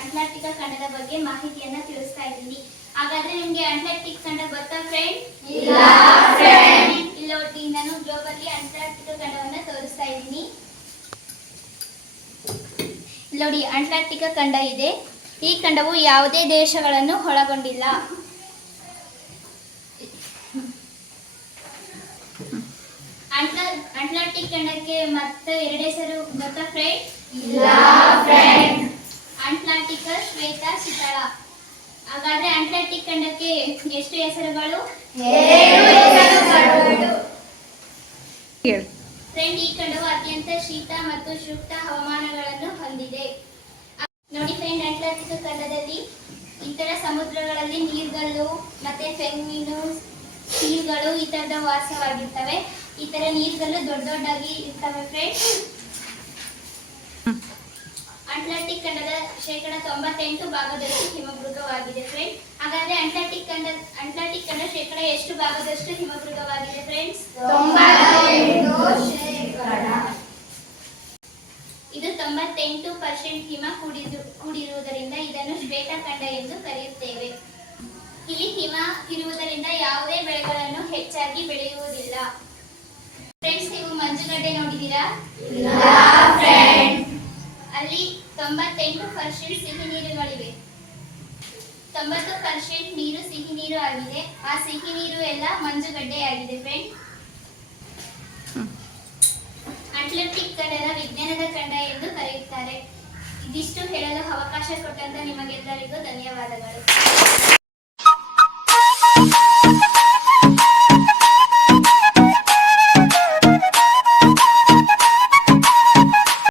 ಅಂಟಾರ್ಟಿಕಾ ಖಂಡದ ಬಗ್ಗೆ ಮಾಹಿತಿಯನ್ನ ತಿಳಿಸ್ತಾ ಇದ್ದೀನಿ. ಹಾಗಾದ್ರೆ ನಿಮ್ಗೆ ಅಂಟಾರ್ಟಿಕ್ ಖಂಡ ಗೊತ್ತಾ ಫ್ರೆಂಡ್? ಇಲ್ಲ ಫ್ರೆಂಡ್. ಇಲ್ಲಿ ನೋಡಿ, ನಾನು ಗ್ಲೋಬಲ್ಲಿ ಅಂಟಾರ್ಟಿಕಾ ಖಂಡವನ್ನ ತೋರಿಸ್ತಾ ಇದ್ದೀನಿ. ನೋಡಿ, ಅಂಟಾರ್ಟಿಕಾ ಖಂಡ ಇದೆ. ಈ ಖಂಡವು ಯಾವುದೇ ದೇಶಗಳನ್ನು ಒಳಗೊಂಡಿಲ್ಲ. ಅಂಟಾರ್ಟಿಕ್ ಖಂಡಕ್ಕೆ ಮತ್ತೆ ಎರಡು ಹೆಸರು ಗೊತ್ತಾ ಫ್ರೆಂಡ್? ಇಲ್ಲ ಫ್ರೆಂಡ್. ಅಂಟಾರ್ಟಿಕಾ, ಶ್ವೇತ, ಶೀತಳ. ಹಾಗಾದ್ರೆ ಅಂಟಾರ್ಟಿಕ್ ಖಂಡಕ್ಕೆ ಎಷ್ಟು ಹೆಸರುಗಳು? ಫ್ರೆಂಡ್, ಈ ಖಂಡವು ಅತ್ಯಂತ ಶೀತ ಮತ್ತು ಶುಷ್ಕ ಹವಾಮಾನಗಳನ್ನು ಹೊಂದಿದೆ. ನೋಡಿ ಫ್ರೆಂಡ್, ಅಂಟಾರ್ಟಿಕಾ ಖಂಡದಲ್ಲಿ ಇತರ ಸಮುದ್ರಗಳಲ್ಲಿ ನೀರ್ಗಲ್ಲು ಮತ್ತೆ ಪೆಂಗ್ವಿನು, ಸೀಲ್ಗಳು ಈ ತರದ ವಾಸವಾಗಿರ್ತವೆ. ಈ ತರ ನೀರ್ಗಲ್ಲು ದೊಡ್ಡ ದೊಡ್ಡಾಗಿ ಇರ್ತವೆ ಫ್ರೆಂಡ್. ಅಂಟಾರ್ಟಿಕ್ ಖಂಡದ 98% ಭಾಗದಷ್ಟು ಹಿಮವೃತವಾಗಿದೆ ಫ್ರೆಂಡ್. ಹಾಗಾದ್ರೆ ಅಂಟಾರ್ಟಿಕ್ ಖಂಡ ಶೇಕಡ ಎಷ್ಟು ಭಾಗದಷ್ಟು ಹಿಮವೃತವಾಗಿದೆ ಫ್ರೆಂಡ್ಸ್? 98%. ಇದು 98% ಹಿಮ ಕೂಡಿರುವುದರಿಂದ ಇದನ್ನು ಶ್ವೇತ ಖಂಡ ಎಂದು ಕರೆಯುತ್ತೇವೆ. ಇಲ್ಲಿ ಹಿಮ ಇರುವುದರಿಂದ ಯಾವುದೇ ಬೆಳೆಗಳನ್ನು ಹೆಚ್ಚಾಗಿ ಬೆಳೆಯುವುದಿಲ್ಲ. ಫ್ರೆಂಡ್ಸ್, ನೀವು ಮಂಜುಗಡ್ಡೆ ನೋಡಿದ್ದೀರಾ? ಇಲ್ಲ ಫ್ರೆಂಡ್. ಅಲ್ಲಿ 98% ಸಿಹಿ ನೀರುಗಳಿವೆ. 90% ನೀರು ಸಿಹಿ ನೀರು ಆಗಿದೆ. ಆ ಸಿಹಿ ನೀರು ಎಲ್ಲ ಮಂಜುಗಡ್ಡೆ ಆಗಿದೆ ಫ್ರೆಂಡ್. ಅಂಟಾರ್ಟಿಕ್ ಖಂಡದ ವಿಜ್ಞಾನದ ಖಂಡ ಎಂದು ಕರೆಯುತ್ತಾರೆ. ಇದಿಷ್ಟು ಹೇಳಲು ಅವಕಾಶ ಕೊಟ್ಟಂತ ನಿಮಗೆಲ್ಲರಿಗೂ ಧನ್ಯವಾದಗಳು.